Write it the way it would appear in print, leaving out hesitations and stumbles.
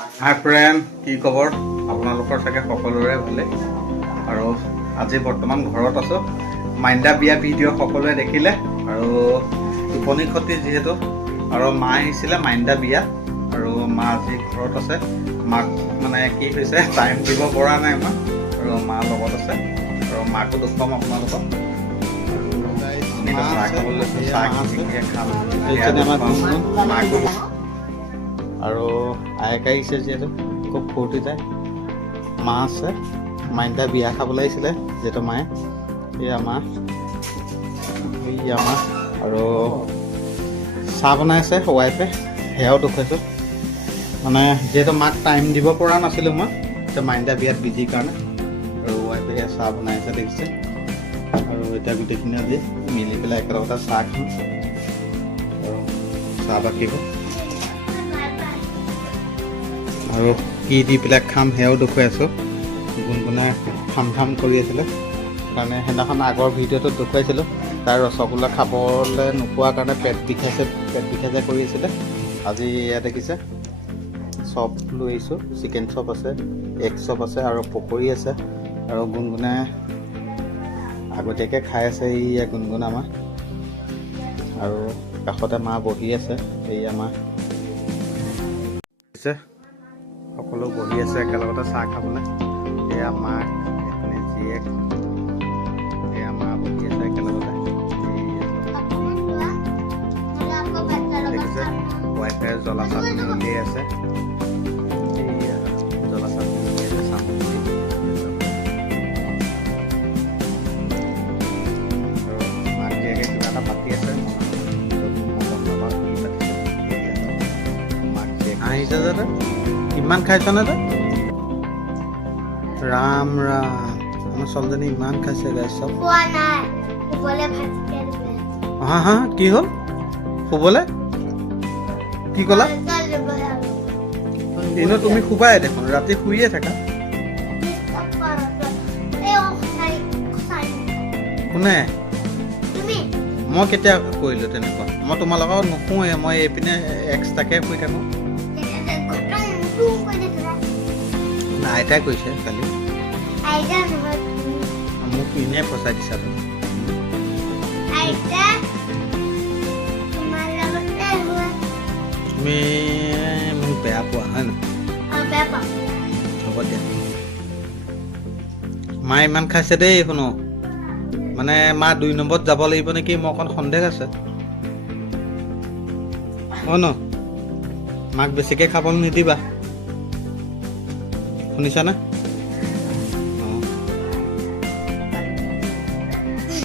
হাই friend, কি খবৰ? আপোনালোকৰ চাগে সকলোৰে ভালে। আৰু আজি বৰ্তমান ঘৰত আছোঁ। মাইণ্ডা বিয়া ভিডিঅ' সকলোৱে দেখিলে আৰু টোপনি ক্ষতি যিহেতু, আৰু মা আহিছিলে মাইণ্ডা বিয়া, আৰু মা আজি ঘৰত আছে। মাক মানে কি হৈছে, টাইম দিব পৰা নাই মই, আৰু মা লগত আছে, আৰু মাকো দেখুৱাম আপোনালোকক। আৰু আয়েক আহিছে যিহেতু খুব ফূৰ্তি যায়। মা আছে, মাইণ্ডা বিয়া খাবলৈ আহিছিলে যিহেতু মায়ে। এয়া মা, আৰু চাহ বনাই আছে ৱাইফে, সেয়াও দেখুৱাইছোঁ। মানে যিহেতু মাক টাইম দিব পৰা নাছিলোঁ মই, এতিয়া মাইণ্ডা বিয়াত বিজিৰ কাৰণে, আৰু ৱাইফে সেয়া চাহ বনাই আছে দেখিছে। আৰু এতিয়া গোটেইখিনি আজি মিলি পেলাই একেলগতে চাহ খাম, আৰু চাহ বাকিব আৰু কি দি পেলাই খাম সেয়াও দেখুৱাই আছোঁ। গুণগুণাই খাম কৰি আছিলে, কাৰণে সেইদিনাখন আগৰ ভিডিঅ'টোত দেখুৱাইছিলোঁ তাৰ ৰসগোল্লা খাবলৈ নোপোৱাৰ কাৰণে পেট বিষাইছে কৰি আছিলে। আজি এয়া দেখিছে চপ লৈ আহিছোঁ, চিকেন চপ আছে, এগ চপ আছে, আৰু পকৰি আছে। আৰু গুণগুণাই আগতীয়াকৈ খাই আছে। এইয়া গুণগুণ আমাৰ, আৰু কাষতে মা বহি আছে। এইয়া মা সকলো বহি আছে একেলগতে চাহ খাবলৈ। এয়া মা, এখনি জীয়েক, এয়া মা বহি আছে একেলগতে। দেখিছে ৱাইফে জ্বলা চাটনি উলিয়াই আছে। এইয়া জ্বলা চাটনি উলিয়াই আছে, চাটনি মাক জীয়েকে কিবা এটা পাতি আছে। মাক জীয়েক আহিছে যাতে ইমান খাইছনে তই? ৰাম ৰাম, আমাৰ ছোৱালীজনী ইমান খাইছে গাইছ চব। হা কি হ'ল? শুবলৈ কি ক'লা? দিনত তুমি শুবাই দেখোন, ৰাতি শুইয়ে থাকা। কোনে? মই কেতিয়া কৰিলোঁ তেনেকুৱা? মই তোমাৰ লগত নুশুৱে, মই এইপিনে এক্সট্ৰাকৈ শুই থাকোঁ। আইতাই কৈছে কালি, মোক এনেই ফচাই দিছা তুমি। তুমি মোক বেয়া পোৱা হয় নহয়? হ'ব দিয়া। মায়ে ইমান খাইছে দেই শুনো, মানে মা 2 নম্বৰত যাব লাগিব নেকি, মোৰ অকণ সন্দেহ আছে। হয় ন, মাক বেছিকৈ খাবলৈ নিদিবা, শুনিছানে?